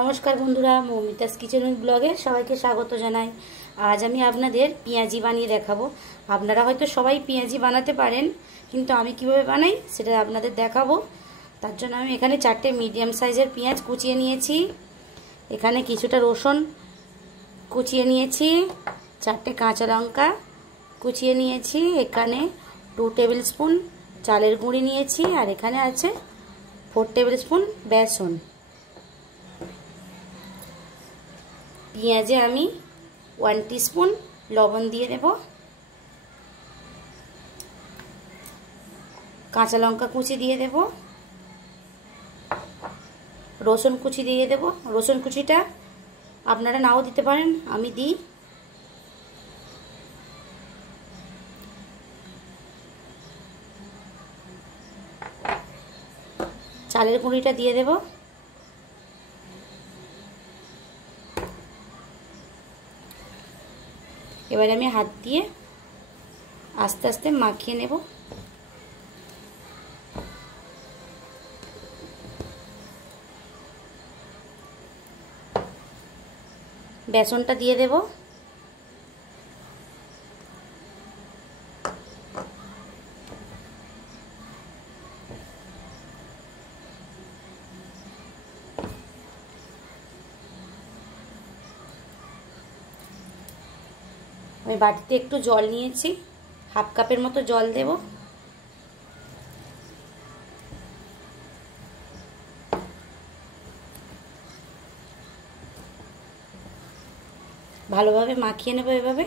নমস্কার বন্ধুরা, Moumita's kitchen with ব্লগে সবাইকে স্বাগত জানাই। আজ আমি আপনাদের পেঁয়াজি বানিয়ে দেখাবো। আপনারা হয়তো সবাই পেঁয়াজি বানাতে পারেন, কিন্তু আমি কিভাবে বানাই সেটা আপনাদের দেখাবো। তার জন্য আমি এখানে 4টে মিডিয়াম সাইজের পেঁয়াজ কুচিয়ে নিয়েছি, এখানে কিছুটা রসুন কুচিয়ে নিয়েছি, 4টে কাঁচা লঙ্কা কুচিয়ে নিয়েছি, এখানে 2 টেবিল স্পুন চালের গুঁড়ি নিয়েছি, আর এখানে আছে 4 টেবিল স্পুন বেসন। পেঁয়াজে আমি 1 টিস্পুন লবণ দিয়ে দেব, কাঁচা লঙ্কা কুচি দিয়ে দেব, রসুন কুচি দিয়ে দেব। রসুন কুচিটা আপনারা নাও দিতে পারেন, আমি দিই। চালের গুঁড়িটা দিয়ে দেব, এবারে আমি হাত দিয়ে আস্তে আস্তে মাখিয়ে নেব। বেসনটা দিয়ে দেব, আমি বাটিতে একটু জল নিয়েছি, হাফ কাপের মতো জল দেব। ভালোভাবে মাখিয়ে নেব এভাবে।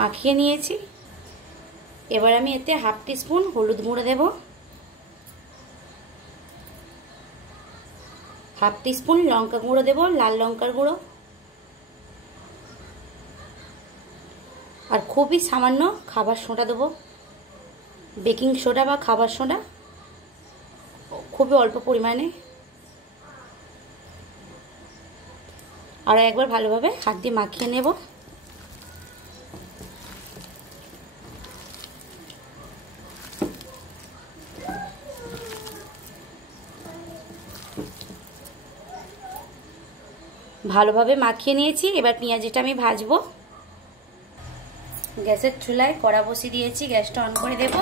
মাখিয়ে নিয়েছি, এবার আমি এতে হাফ টিস্পুন হলুদ গুঁড়ো দেব, হাফ টিস্পুন লঙ্কা গুঁড়ো দেব, লাল লঙ্কার গুঁড়ো, আর খুবই সামান্য খাবার সোডা দেব, বেকিং সোডা বা খাবার সোডা, খুবই অল্প পরিমাণে। আর একবার ভালোভাবে হাত দিয়ে মাখিয়ে নেব। ভালোভাবে মাখিয়ে নিয়েছি, এবার পেঁয়াজিটা আমি ভাজবো। গ্যাসের চুলায় কড়া বসিয়ে দিয়েছি, গ্যাসটা অন করে দেব।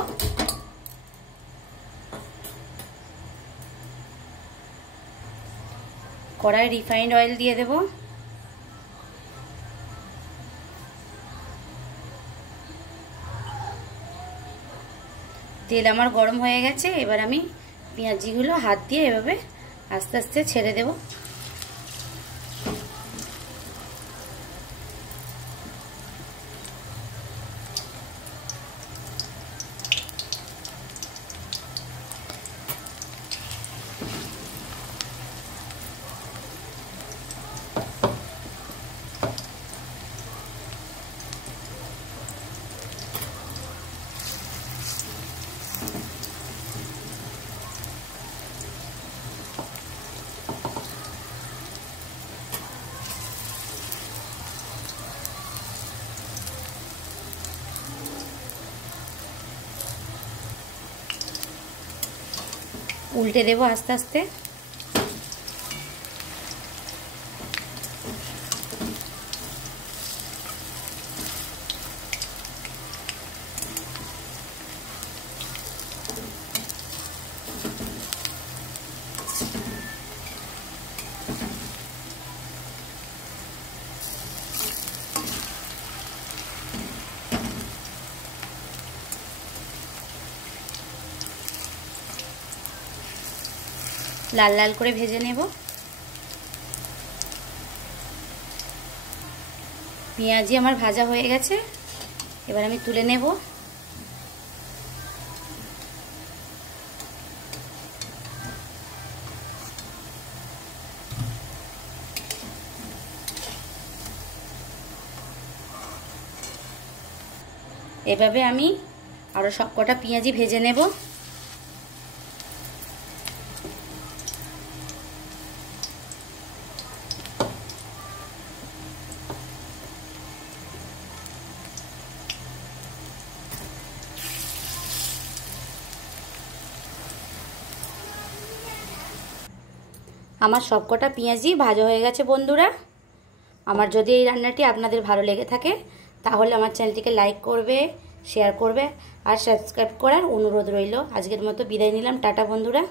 কড়ায় রিফাইন্ড অয়েল দিয়ে দেব, তেল আমার গরম হয়ে গেছে, এবার আমি পেঁয়াজিগুলো হাত দিয়ে এভাবে আস্তে আস্তে ছেড়ে দেব। উল্টে দেব আস্তে আস্তে। লাল লাল করে ভেজে নেব। পেঁয়াজি আমার ভাজা হয়ে গেছে, এবার আমি তুলে নেব। এভাবে আমি আরও সবকটা পেঁয়াজি ভেজে নেব। আমার সবকটা পেঁয়াজি ভাজা হয়ে গেছে বন্ধুরা। আমার যদি এই রান্নাটি আপনাদের ভালো লেগে থাকে তাহলে আমার চ্যানেলটিকে লাইক করবে, শেয়ার করবে আর সাবস্ক্রাইব করার অনুরোধ রইল। আজকের মতো বিদায় নিলাম, টাটা বন্ধুরা।